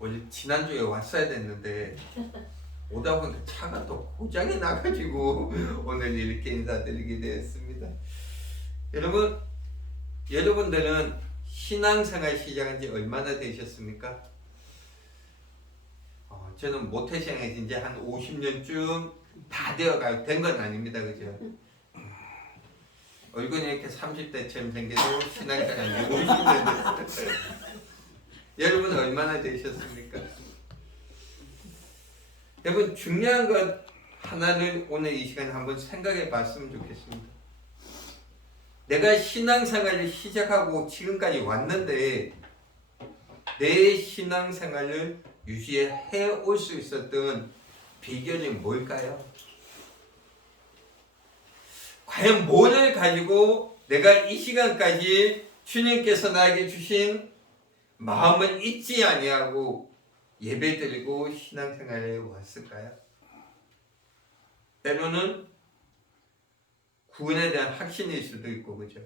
원래 지난주에 왔어야 됐는데 오다 보니까 차가 또 고장이 나가지고 오늘 이렇게 인사드리게 되었습니다. 여러분들은 신앙생활 시작한 지 얼마나 되셨습니까? 저는 모태신앙에 이제 한 50년쯤 다 된 건 아닙니다. 그죠? 얼굴이 이렇게 30대처럼 생겨도 신앙생활 50년 됐어요. 여러분은 얼마나 되셨습니까? 여러분 중요한 것 하나를 오늘 이 시간에 한번 생각해 봤으면 좋겠습니다. 내가 신앙생활을 시작하고 지금까지 왔는데 내 신앙생활을 유지해 올 수 있었던 비결이 뭘까요? 과연 뭐를 가지고 내가 이 시간까지 주님께서 나에게 주신 마음을 잊지 아니하고 예배드리고 신앙생활에 왔을까요? 때로는 구원에 대한 확신일 수도 있고, 그죠?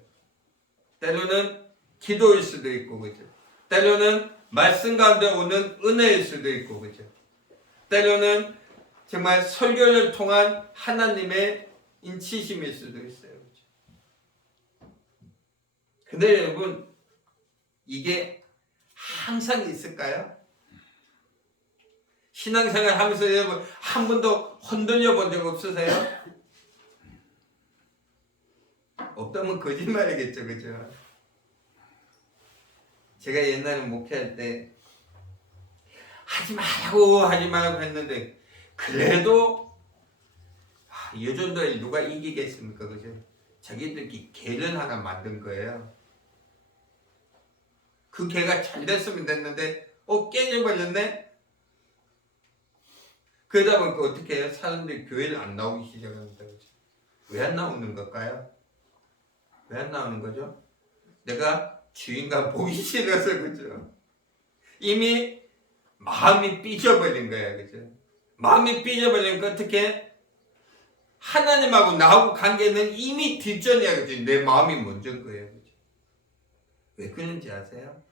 때로는 기도일 수도 있고, 그죠? 때로는 말씀 가운데 오는 은혜일 수도 있고, 그죠? 때로는 정말 설교를 통한 하나님의 인치심일 수도 있어요, 그죠? 근데 여러분, 이게 항상 있을까요? 신앙생활 하면서 여러분 한 번도 흔들려 본 적 없으세요? 없다면 거짓말이겠죠, 그죠? 제가 옛날에 목회할 때 하지 말라고 했는데 그래도 여전도에 누가 이기겠습니까, 그죠? 자기들끼리 개를 하나 만든 거예요. 그 개가 잘 됐으면 됐는데 깨져버렸네? 그러다 보니까 어떻게 해요? 사람들이 교회를 안 나오기 시작합니다. 그죠? 왜 안 나오는 걸까요? 왜 안 나오는 거죠? 내가 주인과 보기 싫어서, 그죠? 이미 마음이 삐져버린 거야, 그죠? 마음이 삐져버리니까 어떻게? 하나님하고 나하고 관계는 이미 뒷전이야, 그죠? 내 마음이 먼저인 거예요, 그죠? 왜 그런지 아세요?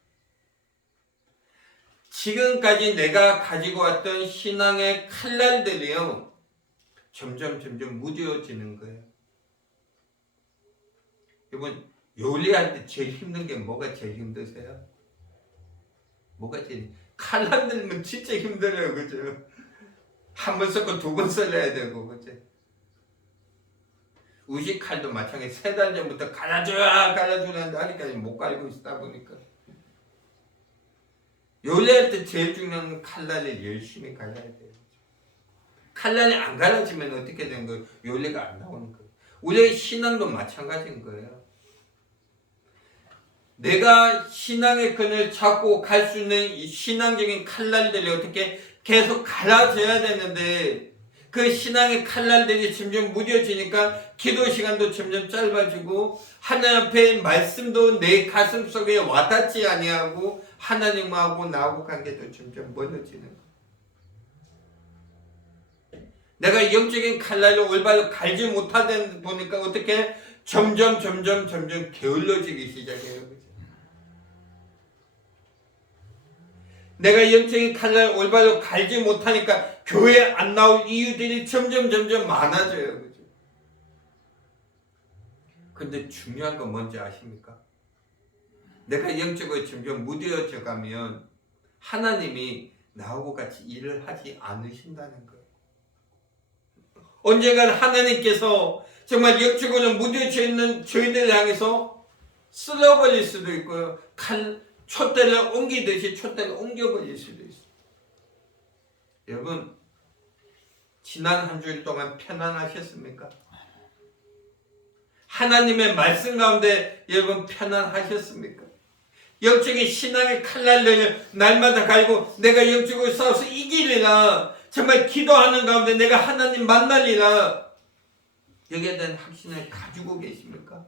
지금까지 내가 가지고 왔던 신앙의 칼날들이요, 점점 무뎌지는 거예요. 여러분, 요리할 때 제일 힘든 게 뭐가 제일 힘드세요? 뭐가 제일? 칼날 들면 진짜 힘들어요, 그죠? 한 번 썼고 두 번 썰어야 되고, 그죠? 우식 칼도 마찬가지. 3달 전부터 갈아주라는데 아직까지 못 갈고 있다 보니까. 요리할 때 제일 중요한 칼날을 열심히 갈아야 돼요. 칼날이 안 갈아지면 어떻게 된 거예요? 요리가 안 나오는 거예요. 우리의 신앙도 마찬가지인 거예요. 내가 신앙의 끈을 잡고 갈 수 있는 이 신앙적인 칼날들이 어떻게 계속 갈아져야 되는데 그 신앙의 칼날들이 점점 무뎌지니까 기도 시간도 점점 짧아지고 하나님 앞에 말씀도 내 가슴 속에 와닿지 아니하고 하나님하고 나하고 관계도 점점 멀어지는 거예요. 내가 영적인 칼날을 올바로 갈지 못하다 보니까 어떻게 점점 게을러지기 시작해요. 그죠? 내가 영적인 칼날을 올바로 갈지 못하니까 교회에 안 나올 이유들이 점점 많아져요. 그죠? 근데 중요한 건 뭔지 아십니까? 내가 영적으로 점점 무뎌져 가면 하나님이 나하고 같이 일을 하지 않으신다는 거예요. 언젠간 하나님께서 정말 영적으로 무뎌져 있는 저희들을 향해서 쓸어버릴 수도 있고요. 촛대를 옮기듯이 촛대를 옮겨버릴 수도 있어요. 여러분, 지난 한 주일 동안 편안하셨습니까? 하나님의 말씀 가운데 여러분 편안하셨습니까? 영적인 신앙의 칼날을 날마다 갈고 내가 영적으로 싸워서 이기리라. 정말 기도하는 가운데 내가 하나님 만나리라. 여기에 대한 확신을 가지고 계십니까?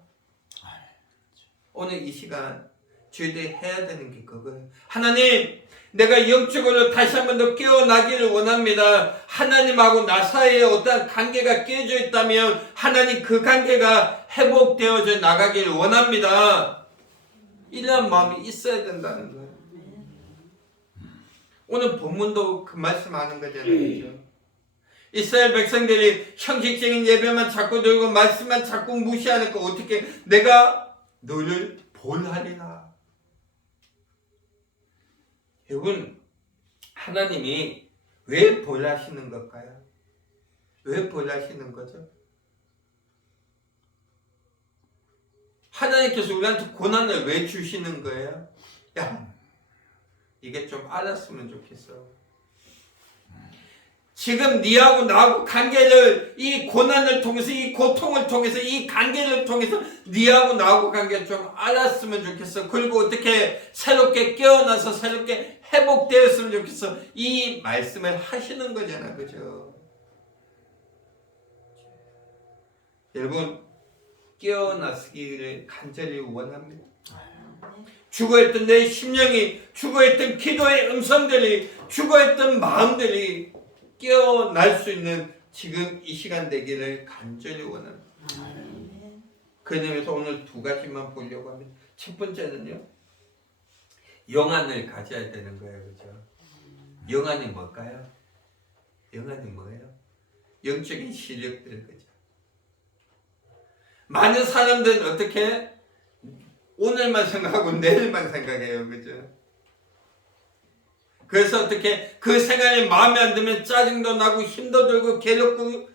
오늘 이 시간 저희들이 해야 되는 게 그거예요. 하나님, 내가 영적으로 다시 한 번 더 깨어나기를 원합니다. 하나님하고 나 사이에 어떠한 관계가 깨져 있다면 하나님 그 관계가 회복되어져 나가기를 원합니다. 이러한 마음이 있어야 된다는 거예요. 오늘 본문도 그 말씀하는 거잖아요. 그렇죠? 이스라엘 백성들이 형식적인 예배만 자꾸 들고 말씀만 자꾸 무시하니까 어떻게 내가 너를 벌하리라. 여러분, 하나님이 왜 벌하시는 걸까요? 왜 벌하시는 거죠? 하나님께서 우리한테 고난을 왜 주시는 거예요? 야, 이게 좀 알았으면 좋겠어. 지금 니하고 나하고 관계를, 이 고난을 통해서, 이 고통을 통해서, 이 관계를 통해서 니하고 나하고 관계를 좀 알았으면 좋겠어. 그리고 어떻게 새롭게 깨어나서 새롭게 회복되었으면 좋겠어. 이 말씀을 하시는 거잖아. 그죠? 여러분, 깨어나시기를 간절히 원합니다. 죽어있던 내 심령이, 죽어있던 기도의 음성들이, 죽어있던 마음들이 깨어날 수 있는 지금 이 시간 되기를 간절히 원합니다. 그 의미에서 오늘 두 가지만 보려고 합니다. 첫 번째는요, 영안을 가져야 되는 거예요. 그죠? 영안이 뭘까요? 영안이 뭐예요? 영적인 실력들. 그죠? 많은 사람들은 어떻게 오늘만 생각하고 내일만 생각해요. 그죠? 그래서 어떻게 그 생각이 마음에 안 들면 짜증도 나고 힘도 들고 괴롭고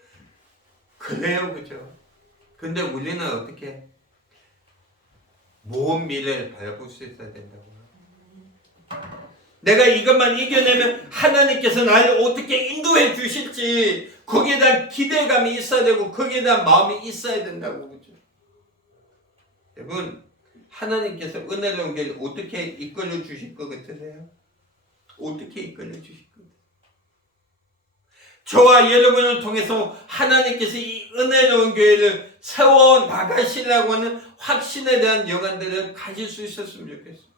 그래요. 그죠? 근데 우리는 어떻게 먼 미래를 바라볼 수 있어야 된다고요. 내가 이것만 이겨내면 하나님께서 나를 어떻게 인도해 주실지 거기에 대한 기대감이 있어야 되고 거기에 대한 마음이 있어야 된다고. 그죠? 여러분, 하나님께서 은혜로운 길을 어떻게 이끌어 주실 것 같으세요? 어떻게 이끌어 주실 것 같으세요? 저와 여러분을 통해서 하나님께서 이 은혜로운 교회를 세워 나가시려고 하는 확신에 대한 영안들을 가질 수 있었으면 좋겠어요.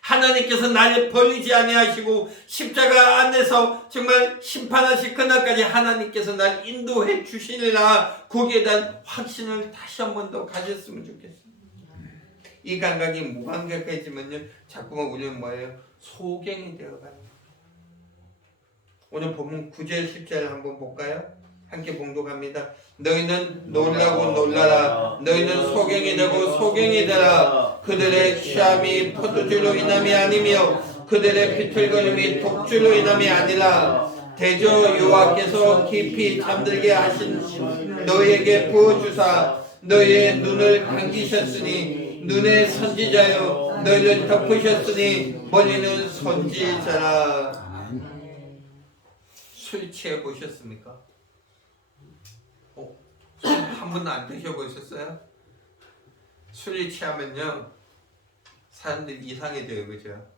하나님께서 나를 버리지 아니하시고 십자가 안에서 정말 심판하실 그날까지 하나님께서 날 인도해 주시리라, 거기에 대한 확신을 다시 한 번 더 가졌으면 좋겠어요. 이 감각이 무감각해지면요, 자꾸만 우리는 뭐예요? 소경이 되어가요. 오늘 본문 9절 10절 한번 볼까요? 함께 봉독합니다. 너희는 놀라고 놀라라. 너희는 소경이 되고 소경이 되라. 그들의 취함이 포도주로 인함이 아니며 그들의 비틀거림이 독주로 인함이 아니라 대저 여호와께서 깊이 잠들게 하신 너희에게 부어주사 너희의 눈을 감기셨으니 눈의 선지자여 너희를 덮으셨으니 머리는 선지자라. 술 취해 보셨습니까? 술 한 번도 안 드셔보셨어요? 술이 취하면요, 사람들이 이상해져요. 그죠?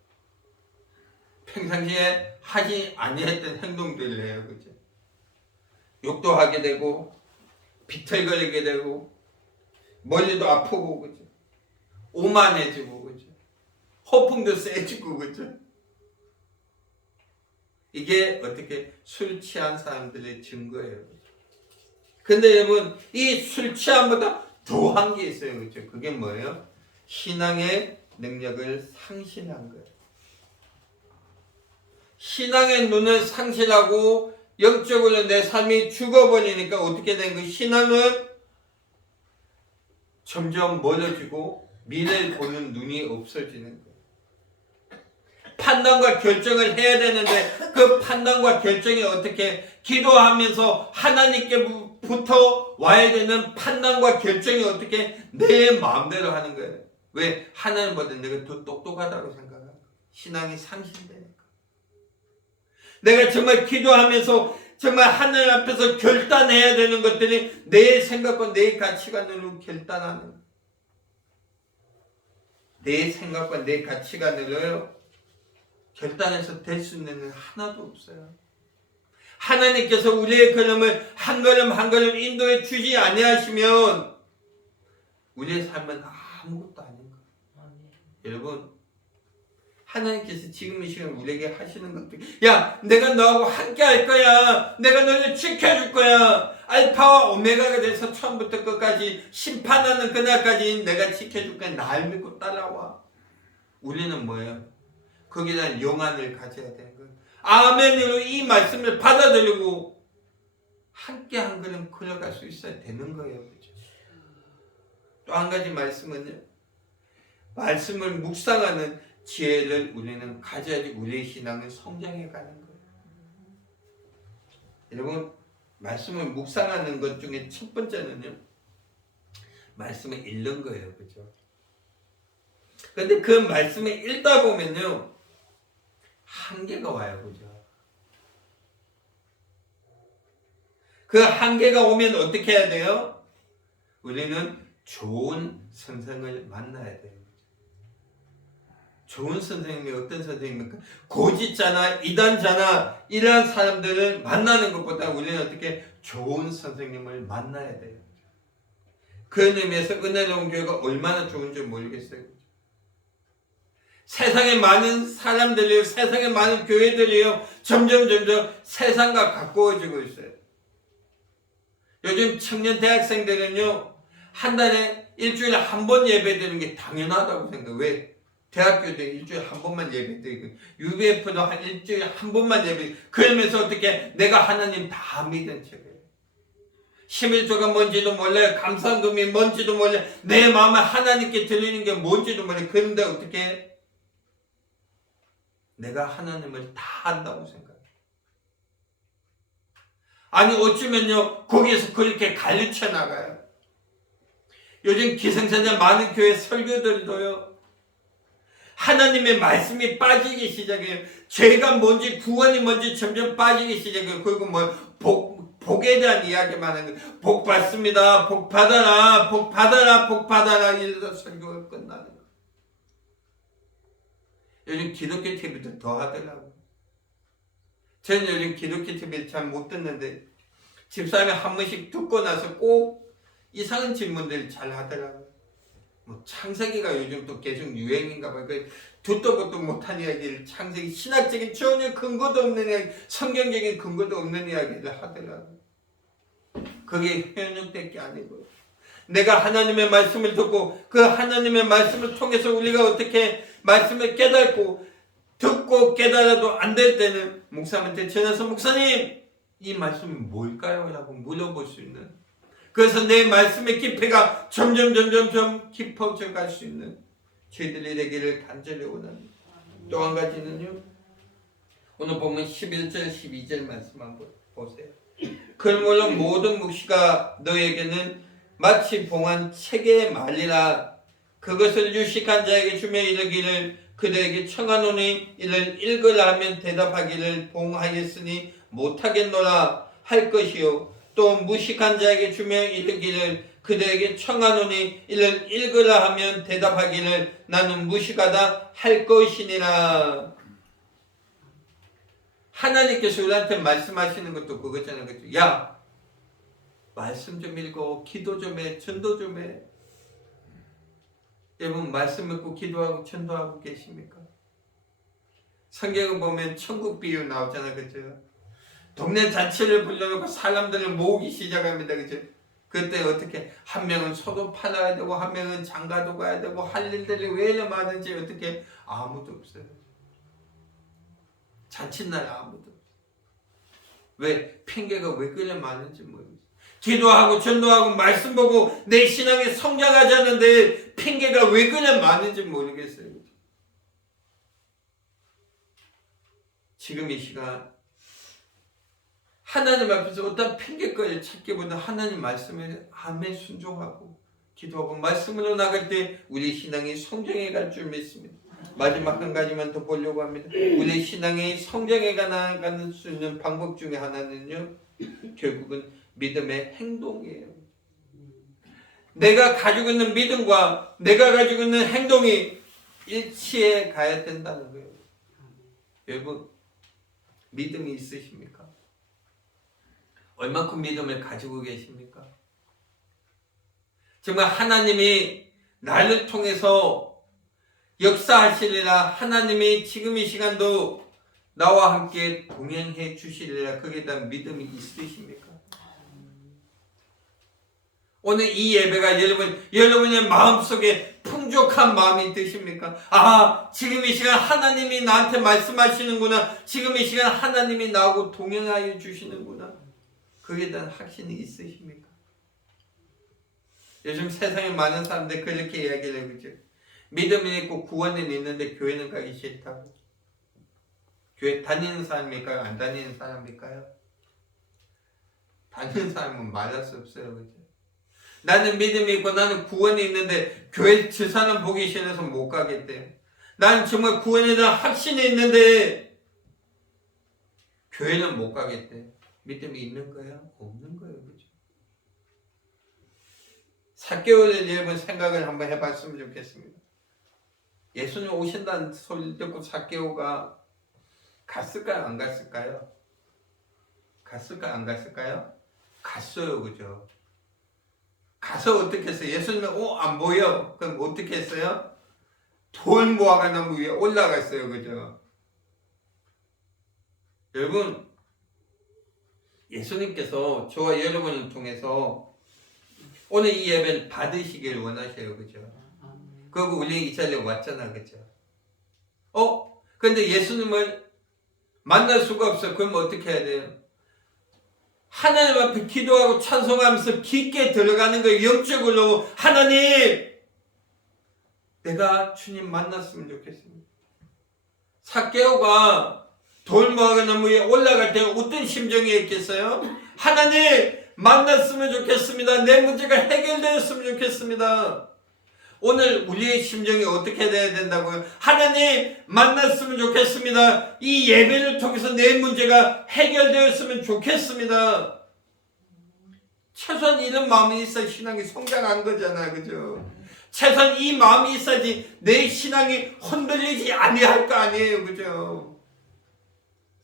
평상시에 하지 아니했던 행동들을 해요. 그죠? 욕도 하게 되고 비틀거리게 되고 머리도 아프고, 그죠? 오만해지고, 그죠? 허풍도 세지고, 그죠? 이게 어떻게 술 취한 사람들의 증거예요. 근데 여러분, 이 술 취함보다 더한 게 있어요. 그죠? 그게 뭐예요? 신앙의 능력을 상실한 거예요. 신앙의 눈을 상실하고 영적으로 내 삶이 죽어버리니까 어떻게 된 거예요? 신앙은 점점 멀어지고 미래를 보는 눈이 없어지는 거예요. 판단과 결정을 해야 되는데 그 판단과 결정이 어떻게, 기도하면서 하나님께부터 와야 되는 판단과 결정이 어떻게 내 마음대로 하는 거예요. 왜? 하나님보다 내가 더 똑똑하다고 생각하는 거예요. 신앙이 상실되니까. 내가 정말 기도하면서 정말 하나님 앞에서 결단해야 되는 것들이 내 생각과 내 가치관으로 결단하는 거예요. 내 생각과 내 가치관으로 결단해서 될 수 있는 건 하나도 없어요. 하나님께서 우리의 걸음을 한 걸음 한 걸음 인도해 주지 아니하시면 우리의 삶은 아무것도 아닌 거예요. 여러분, 하나님께서 지금 이 시간 우리에게 하시는 것들, 야, 내가 너하고 함께 할 거야. 내가 너를 지켜줄 거야. 알파와 오메가가 돼서 처음부터 끝까지 심판하는 그날까지 내가 지켜줄 거야. 날 믿고 따라와. 우리는 뭐예요? 거기에 대한 영안을 가져야 되는 거예요. 아멘으로 이 말씀을 받아들이고 함께 한 걸음 걸어갈 수 있어야 되는 거예요. 그렇죠? 또 한 가지 말씀은요. 말씀을 묵상하는 지혜를 우리는 가져야지 우리의 신앙은 성장해 가는 거예요. 여러분, 말씀을 묵상하는 것 중에 첫 번째는요. 말씀을 읽는 거예요. 그죠? 근데 그 말씀을 읽다 보면요. 한계가 와요. 그죠? 그 한계가 오면 어떻게 해야 돼요? 우리는 좋은 선생을 만나야 돼요. 좋은 선생님이 어떤 선생님입니까? 고지자나 이단자나 이러한 사람들을 만나는 것보다 우리는 어떻게 좋은 선생님을 만나야 돼요. 그 의미에서 은혜로운 교회가 얼마나 좋은지 모르겠어요. 세상에 많은 사람들이요, 세상에 많은 교회들이요, 점점 세상과 가까워지고 있어요. 요즘 청년 대학생들은요, 한 달에 일주일에 한 번 예배드리는 게 당연하다고 생각해요. 왜? 대학교 때 일주일에 한 번만 예배드리고, UBF도 한 일주일에 한 번만 예배드리고, 그러면서 어떻게 내가 하나님 다 믿은 척해요. 11조가 뭔지도 몰라요. 감사금이 뭔지도 몰라요. 내 마음에 하나님께 들리는 게 뭔지도 몰라요. 그런데 어떻게 내가 하나님을 다 안다고 생각해요. 아니 어쩌면요 거기에서 그렇게 가르쳐 나가요. 요즘 기생천자 많은 교회 설교들도요 하나님의 말씀이 빠지기 시작해요. 죄가 뭔지 구원이 뭔지 점점 빠지기 시작해요. 그리고 복에 대한 이야기만 하는 거예요. 복 받습니다. 복 받아라. 복 받아라. 복 받아라. 이러다 설교가 끝나는 거예요. 요즘 기독교 TV도 더 하더라고요. 저는 요즘 기독교 TV를 잘 못 듣는데 집사람이 한 번씩 듣고 나서 꼭 이상한 질문들을 잘 하더라고요. 창세기가 요즘 또 계속 유행인가 봐요. 듣도 보도 못한 이야기를 창세기 신학적인 전혀 근거도 없는 이야기, 성경적인 근거도 없는 이야기를 하더라고요. 그게 현역될 게 아니고요. 내가 하나님의 말씀을 듣고 그 하나님의 말씀을 통해서 우리가 어떻게 말씀을 깨닫고 듣고 깨달아도 안 될 때는 목사님한테 전화해서 목사님 이 말씀이 뭘까요? 라고 물어볼 수 있는, 그래서 내 말씀의 깊이가 점점 깊어져 갈 수 있는 저희들이 되기를 간절히 원합니다. 또 한 가지는요. 오늘 보면 11절 12절 말씀 한번 보세요. 그러므로 모든 묵시가 너에게는 마치 봉한 책의 말이라. 그것을 유식한 자에게 주며 이르기를 그들에게 청하노니 이를 읽으라 하면 대답하기를 봉하였으니 못하겠노라 할 것이요. 또 무식한 자에게 주며 이르기를 그들에게 청하노니 이를 읽으라 하면 대답하기를 나는 무식하다 할 것이니라. 하나님께서 우리한테 말씀하시는 것도 그거잖아요. 그렇죠? 야, 말씀 좀 읽어. 기도 좀 해. 전도 좀 해. 여러분 말씀 읽고 기도하고 전도하고 계십니까? 성경을 보면 천국 비유 나오잖아요. 그렇죠? 동네 잔치를 불러놓고 사람들을 모으기 시작합니다. 그죠? 그때 어떻게 한 명은 소도 팔아야 되고 한 명은 장가도 가야 되고 할 일들이 왜 이렇게 많은지 어떻게 아무도 없어요. 잔칫날 아무도 없어요. 왜? 핑계가 왜 그래 많은지 모르겠어요. 기도하고 전도하고 말씀 보고 내 신앙에 성장하지 않는데 핑계가 왜 그래 많은지 모르겠어요. 지금 이 시간 하나님 앞에서 어떤 핑계거리를 찾기보다 하나님 말씀에 아멘 순종하고 기도하고 말씀으로 나갈 때 우리 신앙이 성장해 갈 줄 믿습니다. 마지막 한 가지만 더 보려고 합니다. 우리 신앙이 성장해 가는 수 있는 방법 중에 하나는요, 결국은 믿음의 행동이에요. 내가 가지고 있는 믿음과 내가 가지고 있는 행동이 일치해 가야 된다는 거예요. 여러분 믿음이 있으십니까? 얼마큼 믿음을 가지고 계십니까? 정말 하나님이 나를 통해서 역사하시리라, 하나님이 지금 이 시간도 나와 함께 동행해 주시리라, 거기에 대한 믿음이 있으십니까? 오늘 이 예배가 여러분의 마음속에 풍족한 마음이 드십니까? 아, 지금 이 시간 하나님이 나한테 말씀하시는구나. 지금 이 시간 하나님이 나하고 동행하여 주시는구나. 그에 대한 확신이 있으십니까? 요즘 세상에 많은 사람들이 그렇게 이야기를 해요. 그죠? 믿음은 있고 구원은 있는데 교회는 가기 싫다고. 교회 다니는 사람일까요? 안 다니는 사람일까요? 다니는 사람은 말할 수 없어요. 그죠? 나는 믿음이 있고 나는 구원이 있는데 교회 저 사람 보기 싫어서 못 가겠대요. 나는 정말 구원에 대한 확신이 있는데 교회는 못 가겠대요. 믿음이 있는 거예요? 없는 거예요. 그죠? 삭개오를 여러분 생각을 한번 해봤으면 좋겠습니다. 예수님 오신다는 소리 듣고 삭개오가 갔을까요? 안 갔을까요? 갔을까요? 안 갔을까요? 갔어요. 그죠? 가서 어떻게 했어요? 예수님은 안 보여. 그럼 어떻게 했어요? 돌 모아가 나무 위에 올라갔어요. 그죠? 여러분, 예수님께서 저와 여러분을 통해서 오늘 이 예배를 받으시길 원하셔요. 그죠? 그리고 우리 이 자리에 왔잖아. 그죠? 근데 예수님을 만날 수가 없어. 그럼 어떻게 해야 돼요? 하나님 앞에 기도하고 찬송하면서 깊게 들어가는 거예요. 영적으로. 하나님, 내가 주님 만났으면 좋겠습니다. 삭개오가 돌무화과 나무 위에 올라갈 때 어떤 심정이 있겠어요? 하나님, 만났으면 좋겠습니다. 내 문제가 해결되었으면 좋겠습니다. 오늘 우리의 심정이 어떻게 돼야 된다고요? 하나님, 만났으면 좋겠습니다. 이 예배를 통해서 내 문제가 해결되었으면 좋겠습니다. 최소한 이런 마음이 있어야 신앙이 성장한 거잖아요. 그죠? 최소한 이 마음이 있어야지 내 신앙이 흔들리지 아니할 거 아니에요. 그죠?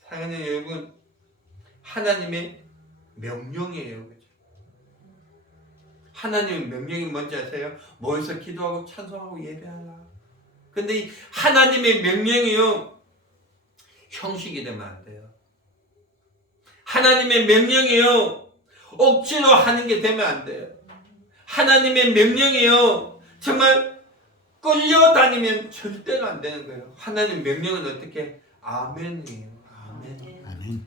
사랑하는 여러분, 하나님의 명령이에요. 그죠? 하나님의 명령이 뭔지 아세요? 모여서 기도하고 찬송하고 예배하라. 근데 이 하나님의 명령이요, 형식이 되면 안 돼요. 하나님의 명령이요, 억지로 하는 게 되면 안 돼요. 하나님의 명령이요, 정말 끌려다니면 절대로 안 되는 거예요. 하나님의 명령은 어떻게? 아멘이에요. 아멘. 아멘.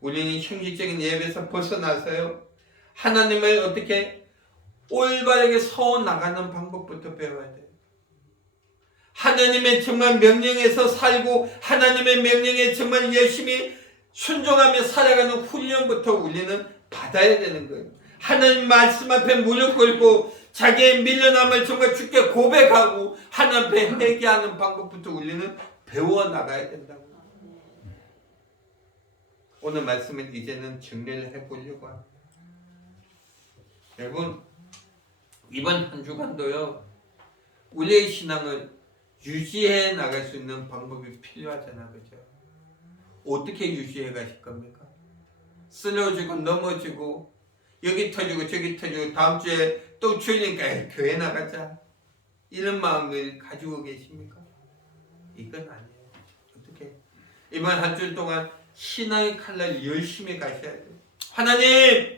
우리는 형식적인 예배에서 벗어나서요, 하나님을 어떻게 올바르게 서 나가는 방법부터 배워야 돼요. 하나님의 정말 명령에서 살고 하나님의 명령에 정말 열심히 순종하며 살아가는 훈련부터 우리는 받아야 되는 거예요. 하나님 말씀 앞에 무릎 꿇고 자기의 밀려남을 정말 주께 고백하고 하나님 앞에 회개하는 방법부터 우리는 배워나가야 된다고. 오늘 말씀은 이제는 정리를 해보려고 합니다. 여러분, 이번 한 주간도요, 우리의 신앙을 유지해 나갈 수 있는 방법이 필요하잖아. 그죠? 어떻게 유지해 가실 겁니까? 쓰러지고 넘어지고 여기 터지고 저기 터지고 다음 주에 또 주일이니까 교회 나가자, 이런 마음을 가지고 계십니까? 이건 아니에요. 어떻게? 이번 한 주 동안 신앙의 칼날 열심히 가셔야 돼요. 하나님,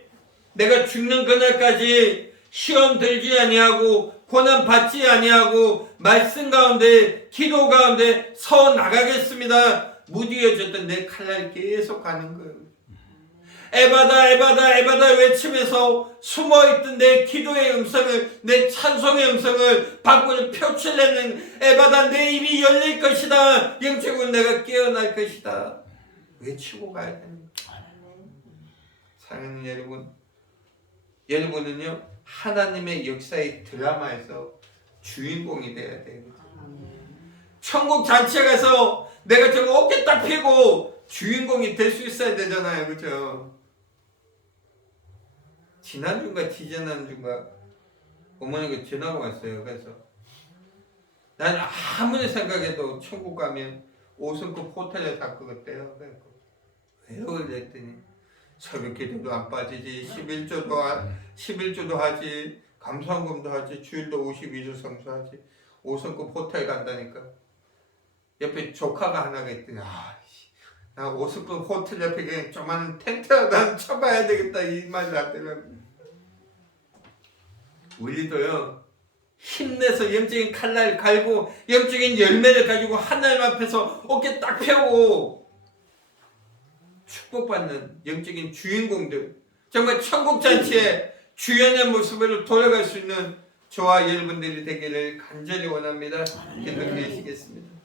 내가 죽는 그날까지 시험 들지 아니하고 고난 받지 아니하고 말씀 가운데 기도 가운데 서 나가겠습니다. 무디어졌던 내 칼날 계속 가는 거예요. 에바다 에바다 에바다 외치면서 숨어있던 내 기도의 음성을, 내 찬송의 음성을 밖으로 표출내는 에바다, 내 입이 열릴 것이다. 영적으로 내가 깨어날 것이다. 외치고 가야 되는 거예요. 사랑하는 여러분, 여러분은요, 하나님의 역사의 드라마에서 주인공이 돼야 돼요. 천국 잔치에 가서 내가 좀 어깨 딱 펴고 주인공이 될 수 있어야 되잖아요. 그죠? 지난주인가 지지난주인가 어머니가 전화가 왔어요. 그래서 나는 아무리 생각해도 천국 가면 5성급 호텔에 살 것 같대요. 왜요? 그랬더니 새벽 기도도 안 빠지지, 11조도 하지, 감사원금도 하지, 주일도 52주 성수하지, 5성급 호텔 간다니까. 옆에 조카가 하나가 있더니 나 5성급 호텔 옆에 그냥 조그마한 텐트 하나 쳐봐야 되겠다, 이 말이 나더라고. 우리도요, 힘내서 영적인 칼날을 갈고 영적인 열매를 가지고 하나님 앞에서 어깨 딱 펴고 축복받는 영적인 주인공들, 정말 천국잔치의 주연의 모습으로 돌아갈 수 있는 저와 여러분들이 되기를 간절히 원합니다. 기도드리시겠습니다.